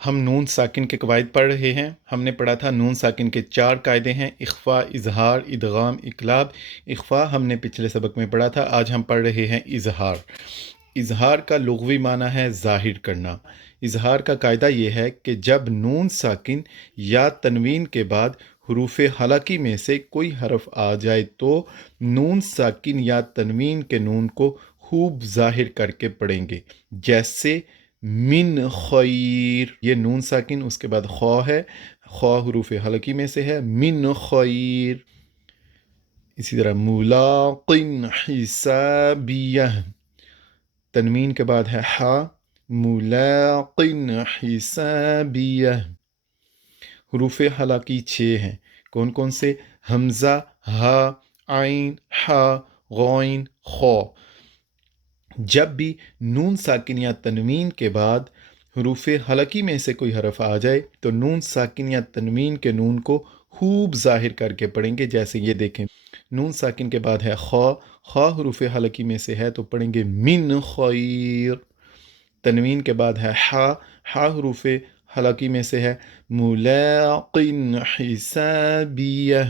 ہم نون ساکن کے قواعد پڑھ رہے ہیں۔ ہم نے پڑھا تھا نون ساکن کے 4 قاعدے ہیں: اخفا، اظہار، ادغام، اقلاب۔ اخفا ہم نے پچھلے سبق میں پڑھا تھا، آج ہم پڑھ رہے ہیں اظہار۔ اظہار کا لغوی معنی ہے ظاہر کرنا۔ اظہار کا قاعدہ یہ ہے کہ جب نون ساکن یا تنوین کے بعد حروف حلقی میں سے کوئی حرف آ جائے تو نون ساکن یا تنوین کے نون کو خوب ظاہر کر کے پڑھیں گے، جیسے من خیر، یہ نون ساکن اس کے بعد خو ہے، خو حروف حلقی میں سے ہے، من خیر۔ اسی طرح ملاق حسابیہ، تنوین کے بعد ہے ہا، ملاق حسابیہ۔ حروف حلقی 6 ہیں، کون کون سے؟ حمزہ، ہا، عین، ہا، غین، خو۔ جب بھی نون ساکن یا تنوین کے بعد حروف حلقی میں سے کوئی حرف آ جائے تو نون ساکن یا تنوین کے نون کو خوب ظاہر کر کے پڑھیں گے، جیسے یہ دیکھیں نون ساکن کے بعد ہے خو، خو حروف حلقی میں سے ہے تو پڑھیں گے من خیر۔ تنوین کے بعد ہے ہا، ہا حروف حلقی میں سے ہے ملاق حسابیہ۔